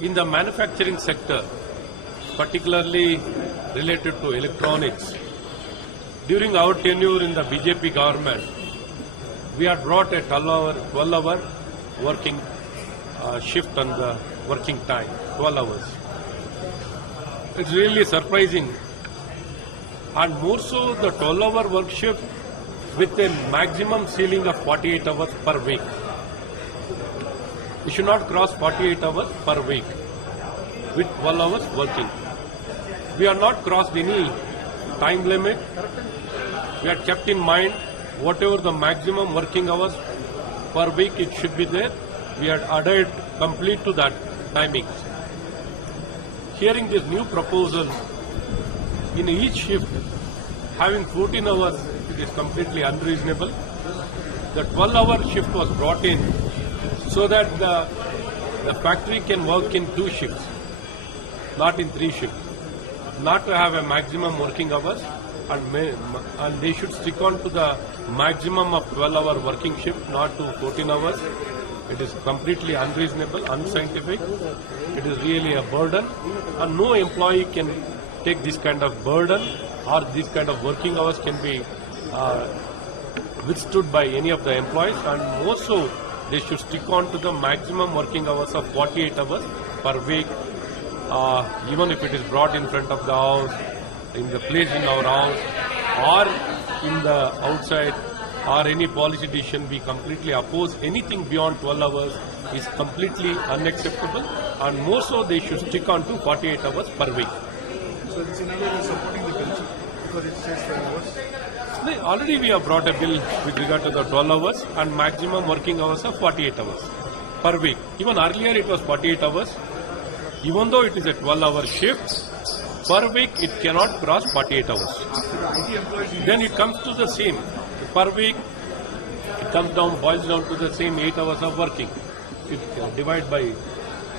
In the manufacturing sector, particularly related to electronics, during our tenure in the BJP government, we had brought a 12-hour working shift on the working time, 12 hours. It's really surprising, and more so the 12-hour work shift with a maximum ceiling of 48 hours per week. We should not cross 48 hours per week with 12 hours working. We have not crossed any time limit. We had kept in mind whatever the maximum working hours per week it should be there. We had adhered complete to that timings. Hearing this new proposal, in each shift having 14 hours, it is completely unreasonable. The 12-hour shift was brought in so that the factory can work in 2 shifts, not in 3 shifts. Not to have a maximum working hours, and they should stick on to the maximum of 12-hour working shift, not to 14 hours. It is completely unreasonable, unscientific. It is really a burden, and no employee can take this kind of burden, or this kind of working hours can be withstood by any of the employees, and more so they should stick on to the maximum working hours of 48 hours per week, even if it is brought in front of the house, in the place in our house, or in the outside, or any policy decision. We completely oppose anything beyond 12 hours is completely unacceptable, and more so they should stick on to 48 hours per week. So this in a way is supporting the bill because it says 12 hours? Already we have brought a bill with regard to the 12 hours and maximum working hours of 48 hours per week. Even earlier it was 48 hours. Even though it is a 12-hour shift, per week it cannot cross 48 hours. Then it comes to the same. Per week it comes down, boils down to the same 8 hours of working. If divide by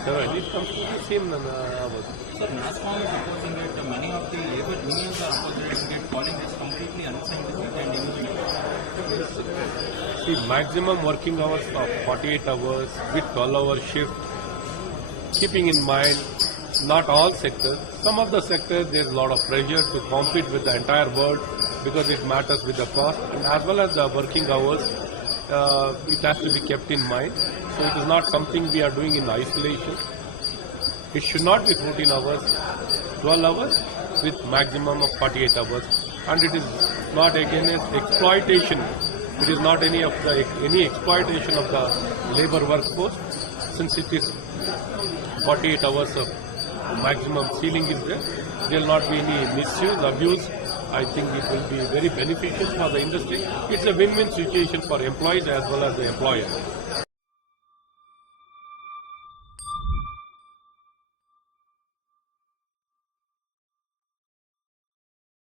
7, it comes to the same hours. So NASCOM is opposing it. Many of the labor unions are opposing it, calling this completely unscientific and inhuman. See, maximum working hours of 48 hours with 12-hour shift, keeping in mind not all sectors. Some of the sectors there is a lot of pressure to compete with the entire world because it matters with the cost, and as well as the working hours, it has to be kept in mind. So it is not something we are doing in isolation. It should not be 14 hours, 12 hours with maximum of 48 hours, and it is not against exploitation. It is not any exploitation of the labor workforce, since it is 48 hours of maximum ceiling is there. There will not be any misuse, abuse. I think it will be very beneficial for the industry. It's a win-win situation for employees as well as the employer.